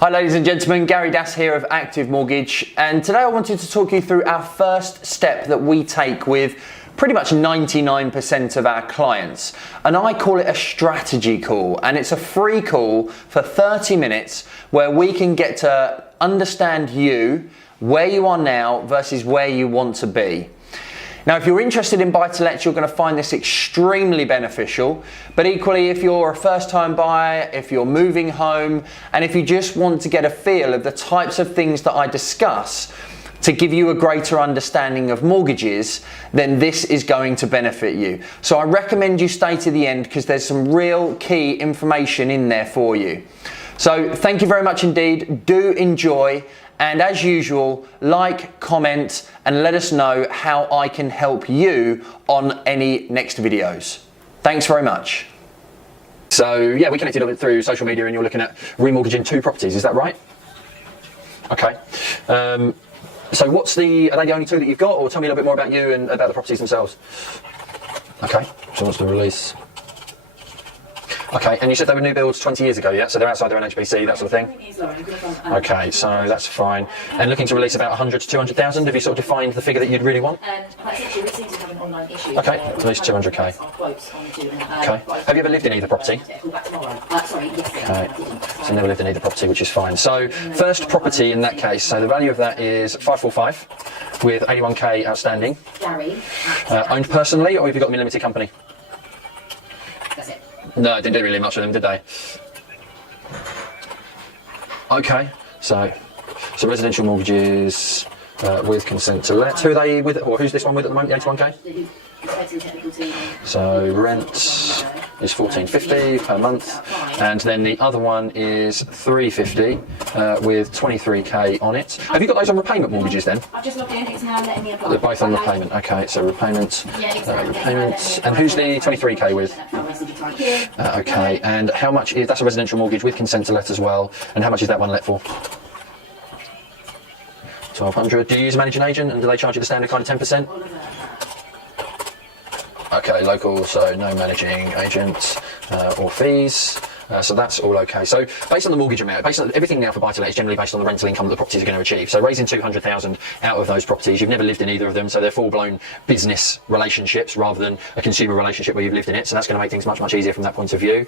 Hi ladies and gentlemen, Gary Das here of Active Mortgage, and today I wanted to talk you through our first step that we take with pretty much 99% of our clients, and I call it a strategy call, and it's a free call for 30 minutes where we can get to understand you, where you are now versus where you want to be. Now, if you're interested in buy-to-let, you're going to find this extremely beneficial, but equally if you're a first-time buyer, if you're moving home, and if you just want to get a feel of the types of things that I discuss to give you a greater understanding of mortgages, then this is going to benefit you. So I recommend you stay to the end because there's some real key information in there for you. So thank you very much indeed. Do enjoy. And as usual, like, comment, and let us know how I can help you on any next videos. Thanks very much. So yeah, we connected through social media and you're looking at remortgaging 2 properties, is that right? Okay. So are they the only 2 that you've got, or tell me a little bit more about you and about the properties themselves? Okay, so what's the release? Okay, and you said they were new builds 20 years ago, yeah? So they're outside their own HBC, that sort of thing? Okay, so that's fine. And looking to release about 100 to 200,000, have you sort of defined the figure that you'd really want? Okay, at least 200k. Okay, have you ever lived in either property? Okay, so never lived in either property, which is fine. So first property in that case, so the value of that is 545 with 81k outstanding. Owned personally, or have you got them in a limited company? No, it didn't do really much of them, did they? Okay, so residential mortgages with consent to let. Who are they with, or who's this one with at the moment, the 81k? So rent is $14.50 per month, and then the other one is $350 with 23k on it. Have you got those on repayment mortgages then? I've just logged in, it's now letting me apply. They're both on repayment. Okay, so repayment, repayment. And who's the 23k with? Okay, and how much is that's a residential mortgage with consent to let as well? And how much is that one let for? 1,200. Do you use a managing agent, and do they charge you the standard kind of 10%? Okay, local, so no managing agent or fees. So that's all okay. So based on the mortgage amount, based on everything now for buy-to-let is generally based on the rental income that the properties are going to achieve. So raising 200,000 out of those properties, you've never lived in either of them, so they're full-blown business relationships rather than a consumer relationship where you've lived in it. So that's going to make things much, much easier from that point of view.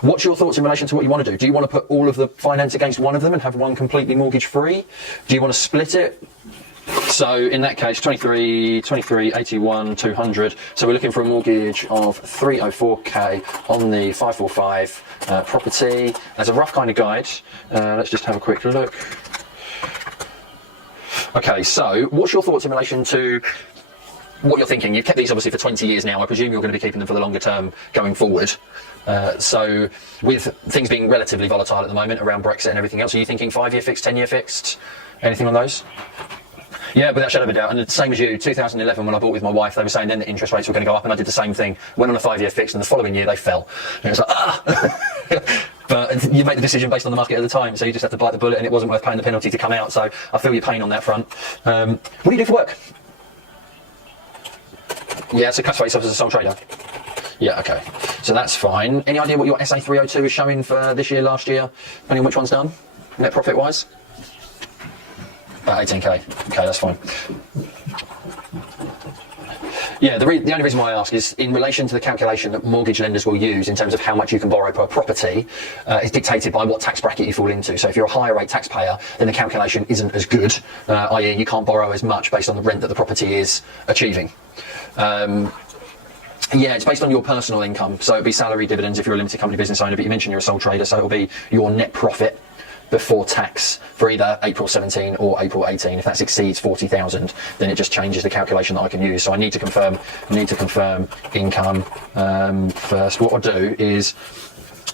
What's your thoughts in relation to what you want to do? Do you want to put all of the finance against one of them and have one completely mortgage-free? Do you want to split it? So in that case, 23, 81, 200. So we're looking for a mortgage of 304k on the 545 property. As a rough kind of guide, let's just have a quick look. Okay, so what's your thoughts in relation to what you're thinking? You've kept these obviously for 20 years now. I presume you're going to be keeping them for the longer term going forward. So with things being relatively volatile at the moment around Brexit and everything else, are you thinking 5-year fixed, 10-year fixed? Anything on those? Yeah, without a shadow of a doubt. And the same as you, 2011 when I bought with my wife, they were saying then that interest rates were going to go up, and I did the same thing. Went on a 5-year fix, and the following year they fell. And it was like, ah! But you make the decision based on the market at the time, so you just have to bite the bullet, and it wasn't worth paying the penalty to come out. So I feel your pain on that front. What do you do for work? Yeah, so classified yourself as a sole trader. Yeah, okay. So that's fine. Any idea what your SA 302 is showing for this year, last year, depending on which one's done, net profit wise? About 18k. Okay, that's fine. Yeah, the only reason why I ask is in relation to the calculation that mortgage lenders will use in terms of how much you can borrow per property is dictated by what tax bracket you fall into. So if you're a higher rate taxpayer, then the calculation isn't as good, i.e. you can't borrow as much based on the rent that the property is achieving. Yeah, it's based on your personal income. So it'd be salary, dividends if you're a limited company business owner, but you mentioned you're a sole trader, so it'll be your net profit before tax for either April 17 or April 18. If that exceeds 40,000, then it just changes the calculation that I can use. So I need to confirm income first. What I'll do is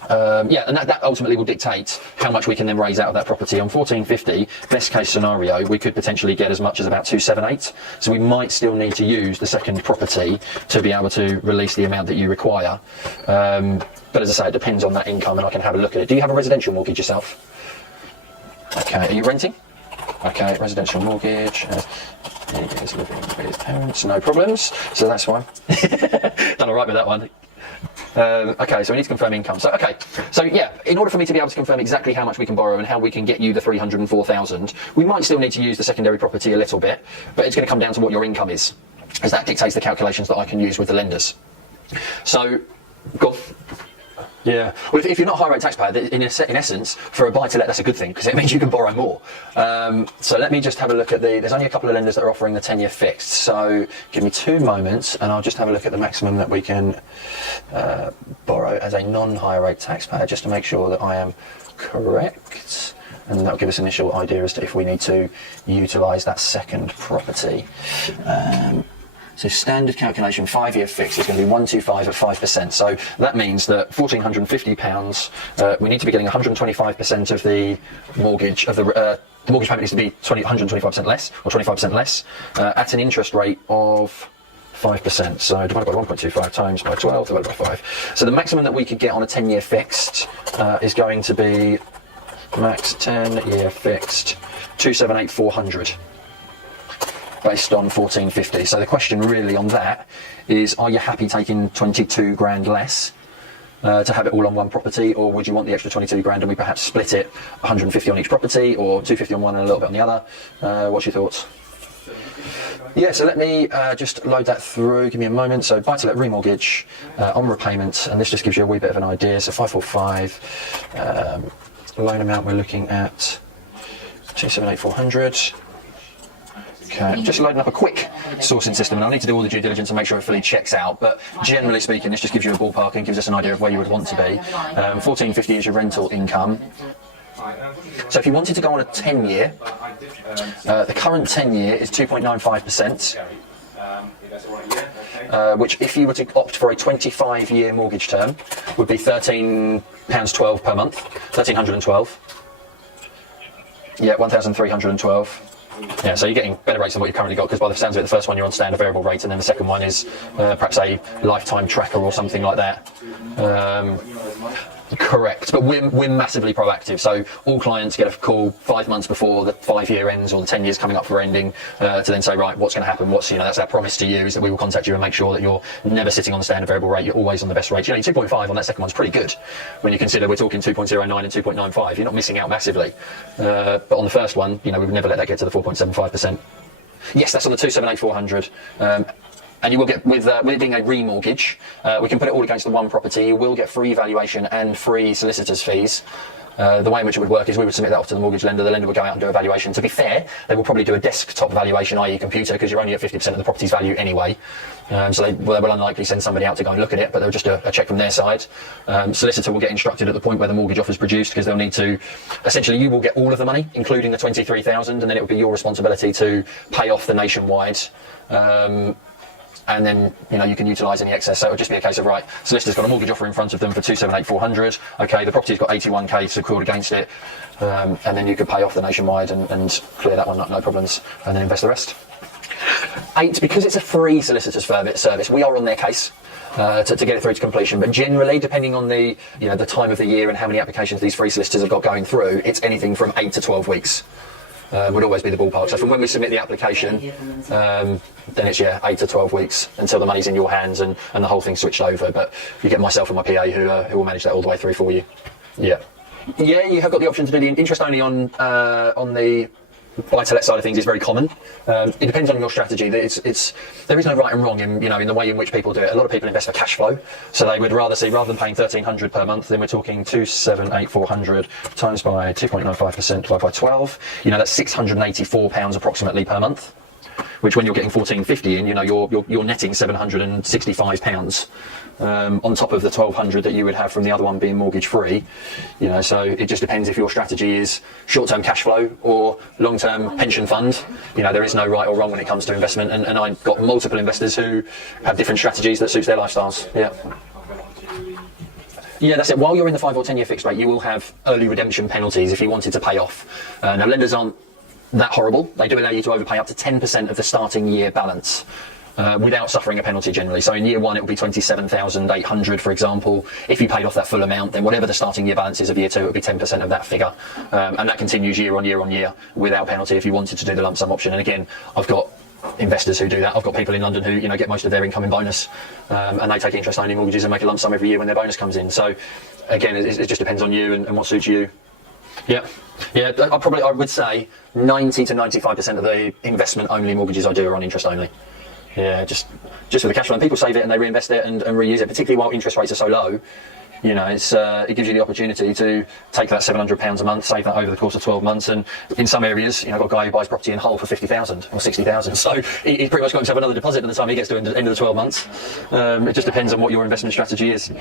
yeah, and that ultimately will dictate how much we can then raise out of that property. On 1450, best case scenario, we could potentially get as much as about 278. So we might still need to use the second property to be able to release the amount that you require. But as I say, it depends on that income, and I can have a look at it. Do you have a residential mortgage yourself? Okay, are you renting? Okay, residential mortgage. He is living with his parents, no problems. So that's one. Done all right with that one. Okay, so we need to confirm income. So yeah, in order for me to be able to confirm exactly how much we can borrow and how we can get you the 304,000, we might still need to use the secondary property a little bit, but it's going to come down to what your income is, because that dictates the calculations that I can use with the lenders. So, go on. Yeah, well, if you're not a high rate taxpayer, in essence, for a buy-to-let, that's a good thing because it means you can borrow more. So let me just have a look at there's only a couple of lenders that are offering the 10-year fixed. So give me 2 moments and I'll just have a look at the maximum that we can borrow as a non-high rate taxpayer, just to make sure that I am correct. And that'll give us an initial idea as to if we need to utilise that second property. So standard calculation, 5-year fixed is going to be 125 at 5%. So that means that £1,450, we need to be getting 125% of the mortgage, the mortgage payment needs to be 125% less, or 25% less, at an interest rate of 5%. So divided by 1.25 times by 12 divided by 5. So the maximum that we could get on a 10-year fixed is going to be max 10-year fixed, 278,400. Based on 1450. So the question really on that is, are you happy taking 22 grand less to have it all on one property, or would you want the extra 22 grand and we perhaps split it 150 on each property, or 250 on one and a little bit on the other? What's your thoughts? Yeah, so let me just load that through. Give me a moment. So buy-to-let remortgage on repayment, and this just gives you a wee bit of an idea. So 545 loan amount, we're looking at 278,400. Okay, just loading up a quick sourcing system, and I'll need to do all the due diligence and make sure it fully checks out, but generally speaking this just gives you a ballpark and gives us an idea of where you would want to be. 1450 is your rental income. So if you wanted to go on a 10-year, the current 10-year is 2.95%, which if you were to opt for a 25-year mortgage term would be £13.12 per month, 1,312. Yeah, 1,312. Yeah, so you're getting better rates than what you've currently got, because by the sounds of it, the first one you're on standard variable rate, and then the second one is perhaps a lifetime tracker or something like that. Correct, but we're massively proactive, so all clients get a call 5 months before the 5-year ends or the 10 years coming up for ending to then say, right, what's going to happen, that's our promise to you, is that we will contact you and make sure that you're never sitting on the standard variable rate, you're always on the best rate. 2.5 on that second one's pretty good when you consider we're talking 2.09 and 2.95, you're not missing out massively, but on the first one, we would never let that get to the 4.75%. Yes, that's on the 278,400. And you will get, with it being a remortgage, we can put it all against the one property. You will get free valuation and free solicitors' fees. The way in which it would work is we would submit that off to the mortgage lender. The lender would go out and do a valuation. To be fair, they will probably do a desktop valuation, i.e. computer, because you're only at 50% of the property's value anyway. So they will unlikely send somebody out to go and look at it, but they'll just do a check from their side. Solicitor will get instructed at the point where the mortgage offer is produced, because they'll need to, essentially you will get all of the money, including the 23,000, and then it will be your responsibility to pay off the nationwide. And then you can utilise any excess. So it would just be a case of, right, solicitor's got a mortgage offer in front of them for 278,400. Okay, the property's got 81k secured against it, and then you could pay off the nationwide and clear that one, no problems, and then invest the rest. 8, because it's a free solicitor's service, we are on their case to get it through to completion. But generally, depending on the the time of the year and how many applications these free solicitors have got going through, it's anything from 8 to 12 weeks. Would always be the ballpark. So from when we submit the application, then it's 8 to 12 weeks until the money's in your hands and the whole thing's switched over. But you get myself and my PA who will manage that all the way through for you. Yeah, you have got the option to do the interest only on the buy-to-let side of things is very common. It depends on your strategy. There is no right and wrong in the way in which people do it. A lot of people invest for cash flow, so they would rather than paying 1,300 per month, then we're talking 278,400 times by 2.95% divided by 12. That's £684 approximately per month. Which, when you're getting 1450 in, you're netting £765 on top of the 1,200 that you would have from the other one being mortgage free. So it just depends if your strategy is short-term cash flow or long-term pension fund. There is no right or wrong when it comes to investment, and I've got multiple investors who have different strategies that suits their lifestyles. Yeah, that's it. While you're in the 5 or 10-year fixed rate, you will have early redemption penalties if you wanted to pay off. Now, lenders aren't that horrible. They do allow you to overpay up to 10% of the starting year balance without suffering a penalty generally. So in year one, it will be 27,800, for example. If you paid off that full amount, then whatever the starting year balance is of year 2, it would be 10% of that figure. And that continues year on year on year without penalty if you wanted to do the lump sum option. And again, I've got investors who do that. I've got people in London who, you know, get most of their income in bonus, and they take interest-only mortgages and make a lump sum every year when their bonus comes in. So, again, it just depends on you and what suits you. Yeah, I would say 90 to 95% of the investment-only mortgages I do are on interest-only. Yeah, just for the cash flow. And people save it and they reinvest it and reuse it, particularly while interest rates are so low. You know, it gives you the opportunity to take that £700 a month, save that over the course of 12 months, and in some areas, you know, I've got a guy who buys property in Hull for 50,000 or 60,000. So he's pretty much got himself another deposit by the time he gets to the end of the 12 months. It just depends on what your investment strategy is.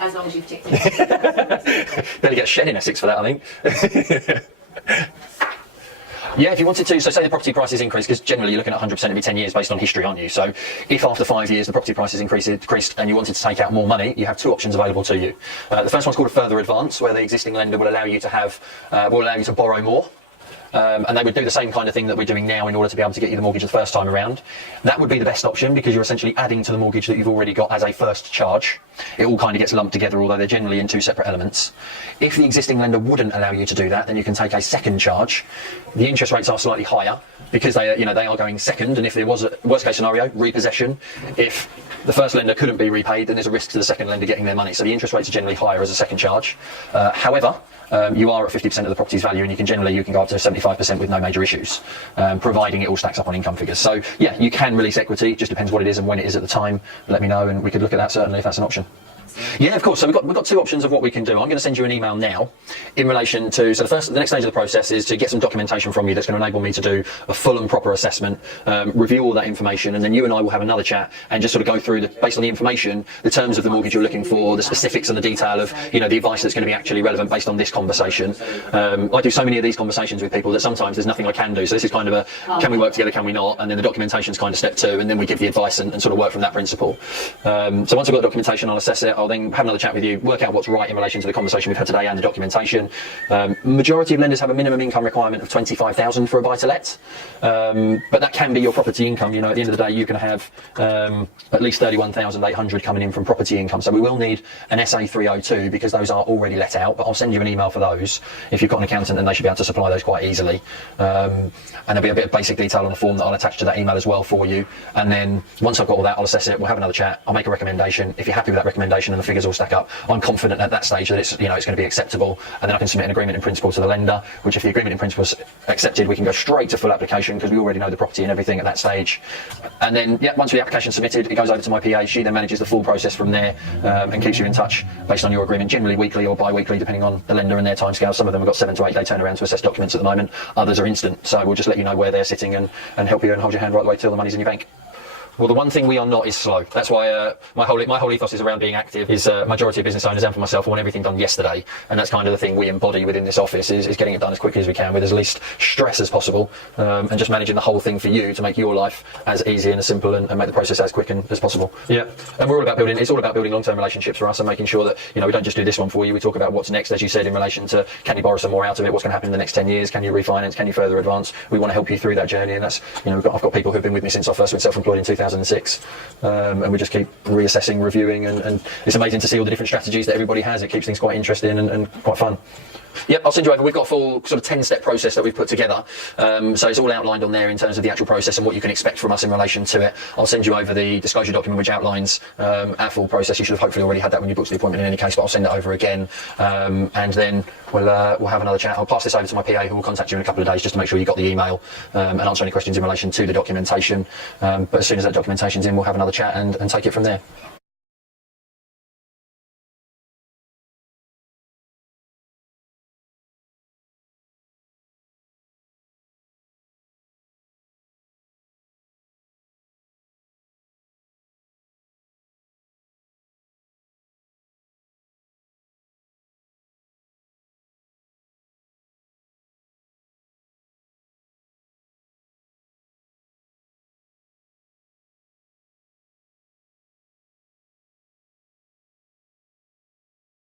As long as you've ticked it. Better get a shed in Essex for that, I think. Yeah, if you wanted to, so say the property prices increase, because generally you're looking at 100% every 10 years based on history, aren't you? So if after 5 years the property prices decreased and you wanted to take out more money, you have two options available to you. The first one's called a further advance, where the existing lender will allow you to borrow more. And they would do the same kind of thing that we're doing now in order to be able to get you the mortgage the first time around. That would be the best option because you're essentially adding to the mortgage that you've already got as a first charge. It all kind of gets lumped together, although they're generally in two separate elements. If the existing lender wouldn't allow you to do that, then you can take a second charge. The interest rates are slightly higher because they are going second, and if there was a worst case scenario, repossession, if the first lender couldn't be repaid, then there's a risk to the second lender getting their money. So the interest rates are generally higher as a second charge. However, you are at 50% of the property's value, and you can go up to 75% with no major issues, providing it all stacks up on income figures. So yeah, you can release equity, just depends what it is and when it is at the time. Let me know and we could look at that certainly if that's an option. Yeah, of course. So we've got two options of what we can do. I'm going to send you an email now in relation to, the next stage of the process is to get some documentation from you that's going to enable me to do a full and proper assessment, review all that information, and then you and I will have another chat and just sort of go through, based on the information, the terms of the mortgage you're looking for, the specifics and the detail of, the advice that's going to be actually relevant based on this conversation. I do so many of these conversations with people that sometimes there's nothing I can do. So this is kind of a, can we work together, can we not? And then the documentation's kind of step two, and then we give the advice and sort of work from that principle. So once I've got the documentation, I'll assess it. I'll then have another chat with you, work out what's right in relation to the conversation we've had today and the documentation. Majority of lenders have a minimum income requirement of 25,000 for a buy-to-let, but that can be your property income. At the end of the day, you can have at least 31,800 coming in from property income. So we will need an SA 302 because those are already let out, but I'll send you an email for those. If you've got an accountant, then they should be able to supply those quite easily. And there'll be a bit of basic detail on the form that I'll attach to that email as well for you. And then once I've got all that, I'll assess it, we'll have another chat, I'll make a recommendation. If you're happy with that recommendation and the figures all stack up, I'm confident at that stage that it's going to be acceptable, and then I can submit an agreement in principle to the lender, which if the agreement in principle is accepted, we can go straight to full application because we already know the property and everything at that stage. And then once the application's submitted, it goes over to my PA. She then manages the full process from there, and keeps you in touch based on your agreement, generally weekly or bi-weekly depending on the lender and their timescale. Some of them have got 7 to 8 day turnaround to assess documents at the moment, others are instant, so we'll just let you know where they're sitting and help you and hold your hand right the way till the money's in your bank. Well, the one thing we are not is slow. That's why my whole ethos is around being active. Is majority of business owners and for myself, I want everything done yesterday, and that's kind of the thing we embody within this office is getting it done as quickly as we can with as least stress as possible, and just managing the whole thing for you to make your life as easy and as simple and make the process as quick as possible. Yeah, and it's all about building long-term relationships for us and making sure that we don't just do this one for you. We talk about what's next, as you said, in relation to can you borrow some more out of it, what's going to happen in the next 10 years, can you refinance, can you further advance. We want to help you through that journey, and that's I've got people who've been with me since I first went self-employed in 2006. And we just keep reassessing, reviewing, and it's amazing to see all the different strategies that everybody has. It keeps things quite interesting and quite fun. Yep, I'll send you over. We've got a full sort of 10-step process that we've put together. So it's all outlined on there in terms of the actual process and what you can expect from us in relation to it. I'll send you over the disclosure document which outlines our full process. You should have hopefully already had that when you booked the appointment in any case, but I'll send it over again. And then we'll have another chat. I'll pass this over to my PA who will contact you in a couple of days just to make sure you got the email and answer any questions in relation to the documentation. But as soon as that documentation's in, we'll have another chat and take it from there.